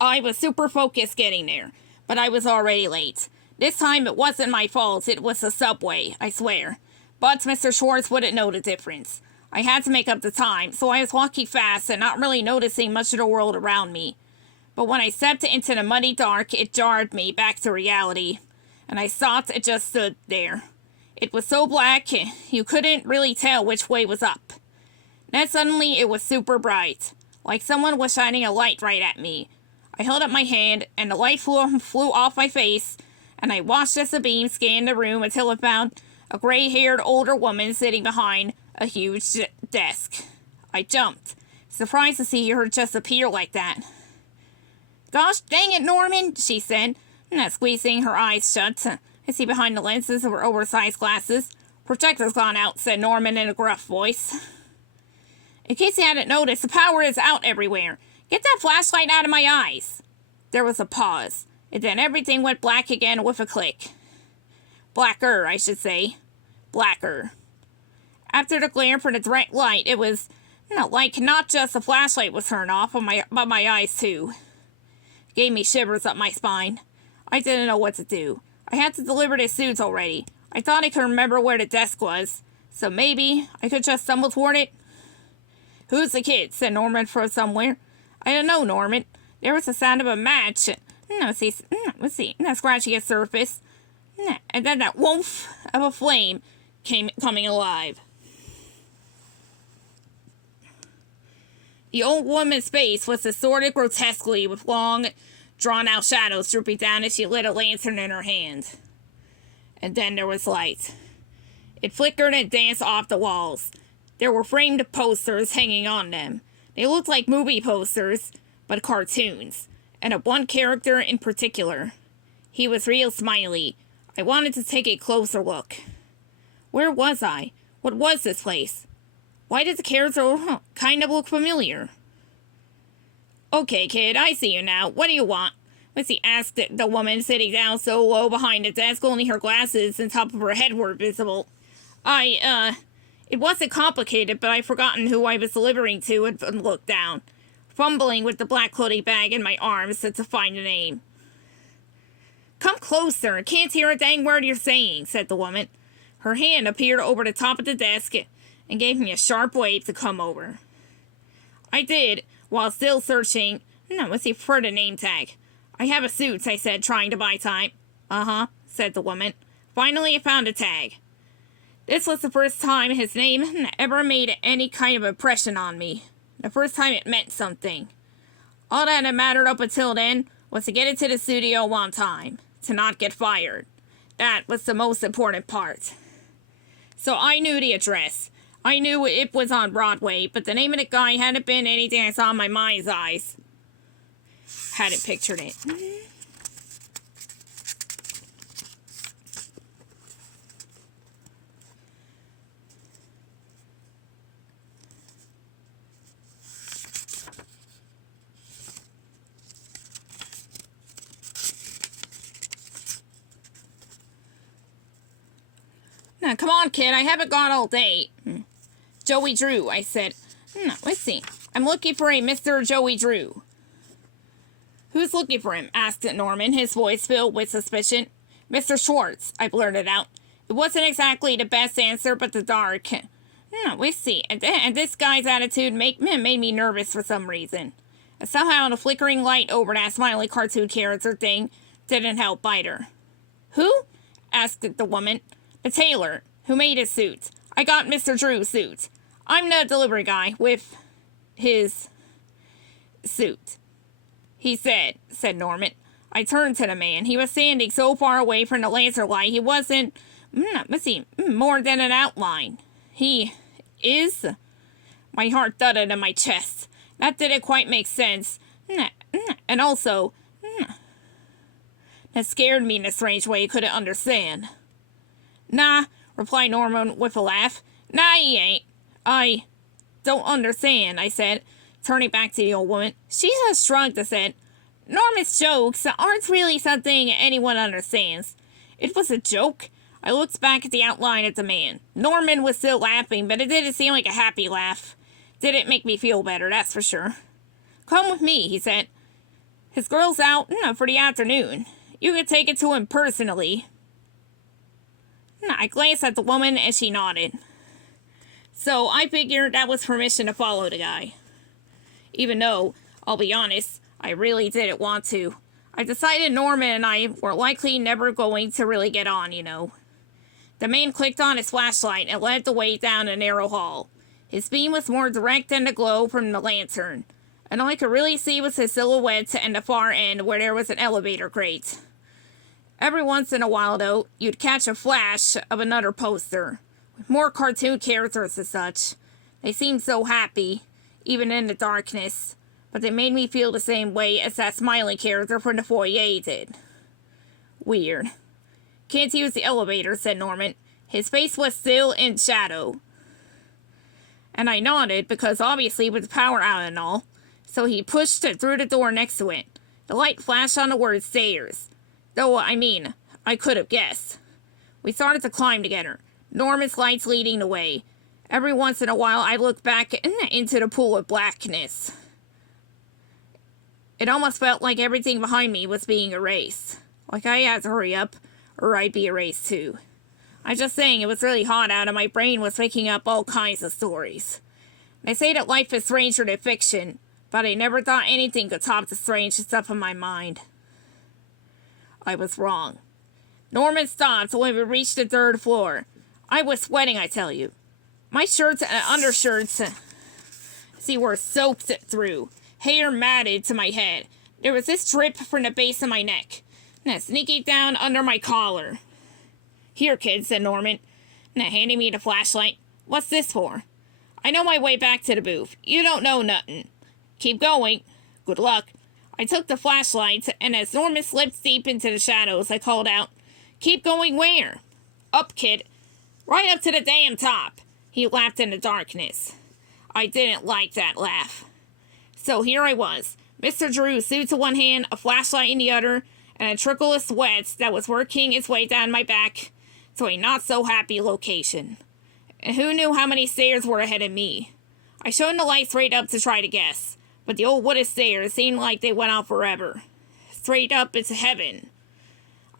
I was super focused getting there, but I was already late. This time it wasn't my fault, it was the subway, I swear. But Mr. Schwartz wouldn't know the difference. I had to make up the time, so I was walking fast and not really noticing much of the world around me. But when I stepped into the muddy dark, it jarred me back to reality, and I thought it just stood there. It was so black, you couldn't really tell which way was up. Then suddenly it was super bright, like someone was shining a light right at me. I held up my hand, and the light flew off my face, and I watched as the beam scanned the room until it found a gray-haired older woman sitting behind a huge desk. I jumped, surprised to see her just appear like that. "Gosh dang it, Norman," she said, squeezing her eyes shut. I see behind the lenses of her oversized glasses. "Projector's gone out," said Norman in a gruff voice. "In case you hadn't noticed, the power is out everywhere. Get that flashlight out of my eyes." There was a pause, and then everything went black again with a click. Blacker, I should say. Blacker. After the glare from the direct light, it was like not just the flashlight was turned off, but my eyes too. It gave me shivers up my spine. I didn't know what to do. I had to deliver the suits already. I thought I could remember where the desk was, so maybe I could just stumble toward it. "Who's the kid?" said Norman from somewhere. "I don't know, Norman." There was the sound of a match. Let's see. Scratching its surface. And then that woof of a flame coming alive. The old woman's face was distorted grotesquely with long, drawn-out shadows drooping down as she lit a lantern in her hand. And then there was light. It flickered and danced off the walls. There were framed posters hanging on them. They looked like movie posters, but cartoons, and of one character in particular. He was real smiley. I wanted to take a closer look. Where was I? What was this place? Why did the character kind of look familiar? "Okay, kid, I see you now. What do you want?" Missy asked the woman sitting down so low behind the desk only her glasses and top of her head were visible. It wasn't complicated, but I'd forgotten who I was delivering to and looked down, fumbling with the black clothing bag in my arms to find the name. "Come closer. I can't hear a dang word you're saying," said the woman. Her hand appeared over the top of the desk and gave me a sharp wave to come over. I did, while still searching, for the name tag. "I have a suit," I said, trying to buy time. "Uh-huh," said the woman. Finally, I found a tag. This was the first time his name ever made any kind of impression on me. The first time it meant something. All that had mattered up until then was to get into the studio on time, to not get fired. That was the most important part. So I knew the address. I knew it was on Broadway, but the name of the guy hadn't been anything I saw in my mind's eyes. Hadn't pictured it. Now, come on, kid, I haven't gone all day. "Joey Drew," I said. Let's see. "I'm looking for a Mr. Joey Drew." "Who's looking for him?" asked Norman, his voice filled with suspicion. "Mr. Schwartz," I blurted out. It wasn't exactly the best answer, but the dark. Let's see. And this guy's attitude made me nervous for some reason. And somehow the flickering light over that smiley cartoon character thing didn't help either. "Who?" asked the woman. "The tailor who made his suit. I got Mr. Drew's suit. I'm the delivery guy with his suit." "He said," Norman. I turned to the man. He was standing so far away from the lantern light he wasn't, more than an outline. "He is?" My heart thudded in my chest. That didn't quite make sense. And also, that scared me in a strange way I couldn't understand. "Nah," replied Norman with a laugh. "Nah, he ain't." "I don't understand," I said, turning back to the old woman. She just shrugged and said, "Norman's jokes aren't really something anyone understands." It was a joke. I looked back at the outline of the man. Norman was still laughing, but it didn't seem like a happy laugh. Didn't make me feel better, that's for sure. "Come with me," he said. His girl's out for the afternoon. You could take it to him personally. I glanced at the woman and she nodded. So I figured that was permission to follow the guy. Even though, I'll be honest, I really didn't want to. I decided Norman and I were likely never going to really get on, you know. The man clicked on his flashlight and led the way down a narrow hall. His beam was more direct than the glow from the lantern, and all I could really see was his silhouette and the far end where there was an elevator grate. Every once in a while, though, you'd catch a flash of another poster, with more cartoon characters and such. They seemed so happy, even in the darkness, but they made me feel the same way as that smiling character from the foyer did. Weird. Can't use the elevator, said Norman. His face was still in shadow. And I nodded, because obviously with the power out and all, so he pushed it through the door next to it. The light flashed on the word stairs. Though, I could have guessed. We started to climb together, Norman's lights leading the way. Every once in a while, I looked back into the pool of blackness. It almost felt like everything behind me was being erased. Like I had to hurry up, or I'd be erased too. I'm just saying, it was really hot out and my brain was making up all kinds of stories. They say that life is stranger than fiction, but I never thought anything could top the strange stuff in my mind. I was wrong. Norman stopped when we reached the third floor. I was sweating, I tell you. My shirts and undershirts, were soaked through. Hair matted to my head. There was this drip from the base of my neck, sneaking down under my collar. Here, kid, said Norman, handing me the flashlight. What's this for? I know my way back to the booth. You don't know nothing. Keep going. Good luck. I took the flashlight, and as Norman slipped deep into the shadows, I called out, Keep going where? Up, kid. Right up to the damn top. He laughed in the darkness. I didn't like that laugh. So here I was, Mr. Drew, suit to one hand, a flashlight in the other, and a trickle of sweat that was working its way down my back to a not-so-happy location. And who knew how many stairs were ahead of me? I shone the light straight up to try to guess, but the old wooden stairs seemed like they went on forever. Straight up into heaven.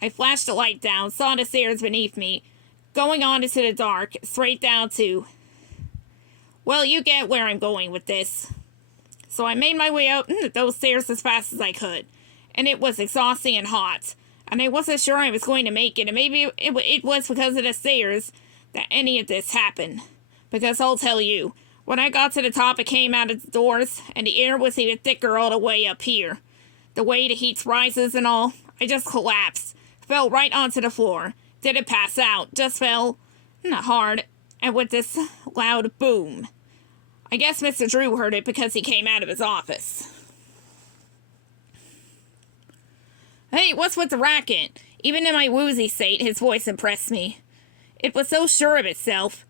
I flashed the light down, saw the stairs beneath me, going on into the dark, straight down to... Well, you get where I'm going with this. So I made my way up those stairs as fast as I could, and it was exhausting and hot, and I wasn't sure I was going to make it, and maybe it was because of the stairs that any of this happened. Because I'll tell you, when I got to the top, it came out of the doors, and the air was even thicker all the way up here. The way the heat rises and all, I just collapsed, fell right onto the floor, didn't pass out, just fell hard, and with this loud boom. I guess Mr. Drew heard it because he came out of his office. Hey, what's with the racket? Even in my woozy state, his voice impressed me. It was so sure of itself.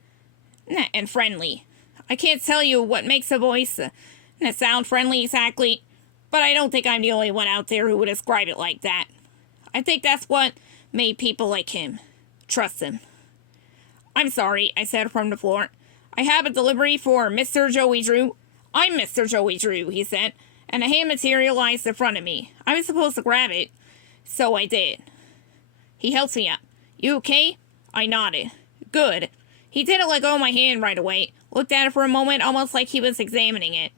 And friendly. I can't tell you what makes a voice sound friendly exactly, but I don't think I'm the only one out there who would describe it like that. I think that's what made people like him. Trust him. I'm sorry, I said from the floor. I have a delivery for Mr. Joey Drew. I'm Mr. Joey Drew, he said, and a hand materialized in front of me. I was supposed to grab it, so I did. He helped me up. You okay? I nodded. Good. He didn't let go of my hand right away, looked at it for a moment almost like he was examining it.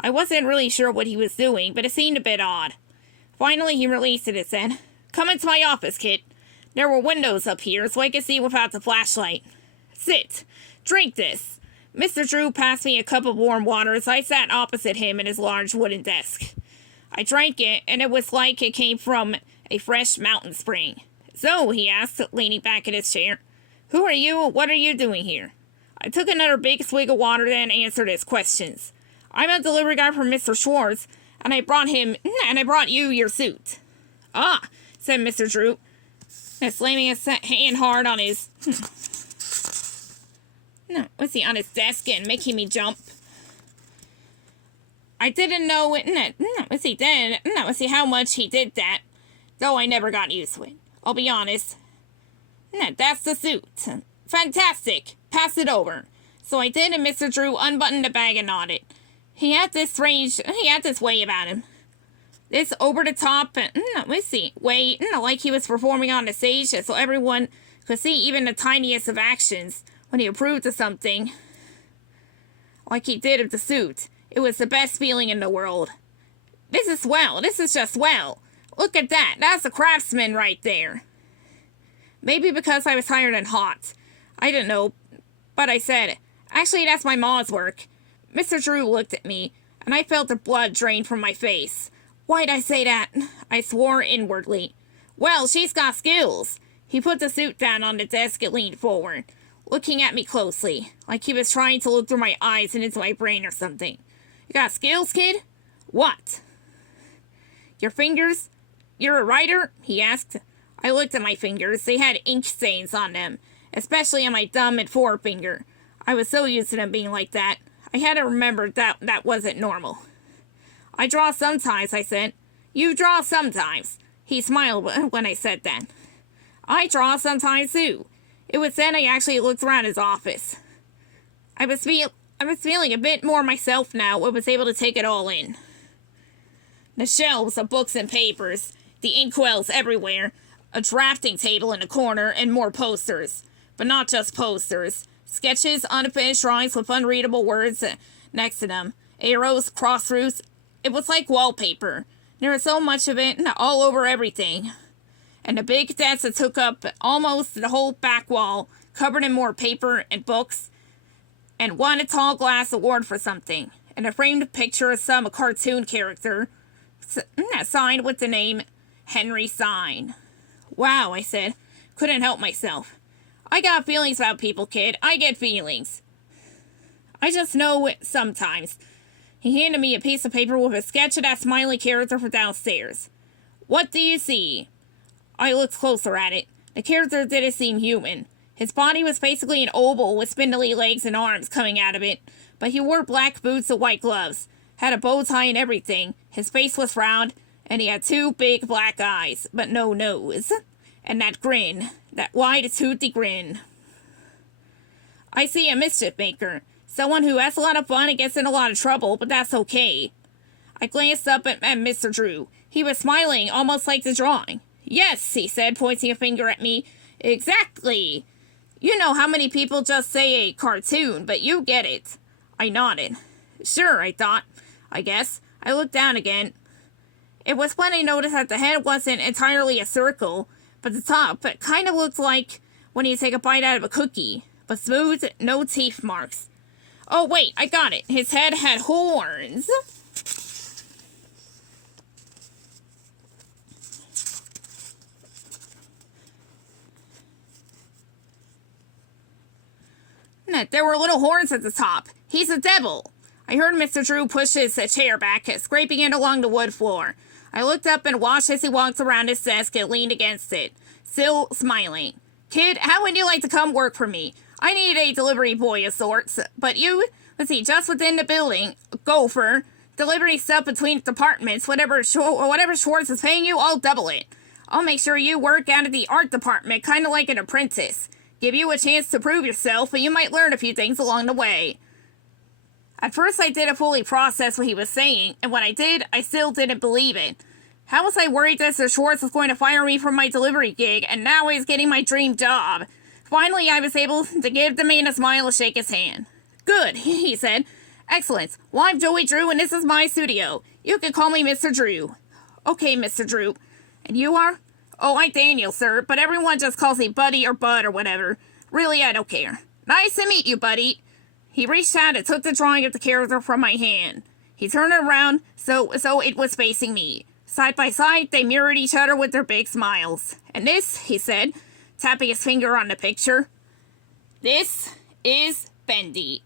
I wasn't really sure what he was doing, but it seemed a bit odd. Finally, he released it and said, Come into my office, kid. There were windows up here, so I could see without the flashlight. Sit. Drink this. Mr. Drew passed me a cup of warm water as I sat opposite him at his large wooden desk. I drank it, and it was like it came from a fresh mountain spring. So, he asked, leaning back in his chair, Who are you and what are you doing here? I took another big swig of water then and answered his questions. I'm a delivery guy for Mr. Schwartz, and I brought you your suit. Ah, said Mr. Drew, slamming his hand hard on his... on his desk and making me jump. I didn't know how much he did that, though I never got used to it. I'll be honest. That's the suit. Fantastic. Pass it over. So I did, and Mr. Drew unbuttoned the bag and nodded. He had this way about him. This over-the-top, let's see, way, like he was performing on the stage so everyone could see even the tiniest of actions when he approved of something, like he did of the suit. It was the best feeling in the world. This is swell. This is just swell. Look at that. That's a craftsman right there. Maybe because I was tired and hot. I don't know. But I said, actually, that's my mom's work. Mr. Drew looked at me, and I felt the blood drain from my face. Why'd I say that? I swore inwardly. Well, she's got skills. He put the suit down on the desk and leaned forward, looking at me closely, like he was trying to look through my eyes and into my brain or something. You got skills, kid? What? Your fingers? You're a writer? He asked. I looked at my fingers. They had ink stains on them, especially on my thumb and forefinger. I was so used to them being like that. I had to remember that wasn't normal. I draw sometimes, I said. You draw sometimes. He smiled when I said that. I draw sometimes too. It was then I actually looked around his office. I was feeling a bit more myself now and was able to take it all in. The shelves of books and papers, the inkwells everywhere, a drafting table in a corner, and more posters. But not just posters. Sketches, unfinished drawings with unreadable words next to them. Arrows, cross-throughs. It was like wallpaper. There was so much of it all over everything. And the big desk that took up almost the whole back wall, covered in more paper and books, and won a tall glass award for something, and a framed picture of some cartoon character, signed with the name Henry Sign. Wow, I said. Couldn't help myself. I got feelings about people, kid. I get feelings. I just know it sometimes. He handed me a piece of paper with a sketch of that smiley character from downstairs. What do you see? I looked closer at it. The character didn't seem human. His body was basically an oval with spindly legs and arms coming out of it, but he wore black boots and white gloves, had a bow tie and everything. His face was round, and he had two big black eyes, but no nose. And that grin, that wide, toothy grin. I see a mischief maker. Someone who has a lot of fun and gets in a lot of trouble, but that's okay. I glanced up at Mr. Drew. He was smiling, almost like the drawing. Yes, he said, pointing a finger at me. Exactly. You know how many people just say a cartoon, but you get it. I nodded. Sure, I thought. I guess. I looked down again. It was when I noticed that the head wasn't entirely a circle, but the top kind of looked like when you take a bite out of a cookie, but smooth, no teeth marks. Oh, wait, I got it. His head had horns. There were little horns at the top. He's a devil. I heard Mr. Drew push his chair back, scraping it along the wood floor. I looked up and watched as he walked around his desk and leaned against it, still smiling. Kid, how would you like to come work for me? I need a delivery boy of sorts, but you, let's see, just within the building, gopher, delivery stuff between departments, whatever Schwartz is paying you, I'll double it. I'll make sure you work out of the art department, kind of like an apprentice. Give you a chance to prove yourself, but you might learn a few things along the way. At first, I didn't fully process what he was saying, and when I did, I still didn't believe it. How was I worried that Mr. Schwartz was going to fire me from my delivery gig, and now he's getting my dream job? Finally, I was able to give the man a smile and shake his hand. Good, he said. Excellent. Well, I'm Joey Drew, and this is my studio. You can call me Mr. Drew. Okay, Mr. Drew. And you are? Oh, I'm Daniel, sir, but everyone just calls me Buddy or Bud or whatever. Really, I don't care. Nice to meet you, Buddy. He reached out and took the drawing of the character from my hand. He turned it around so it was facing me. Side by side, they mirrored each other with their big smiles. And this, he said, tapping his finger on the picture, this is Bendy.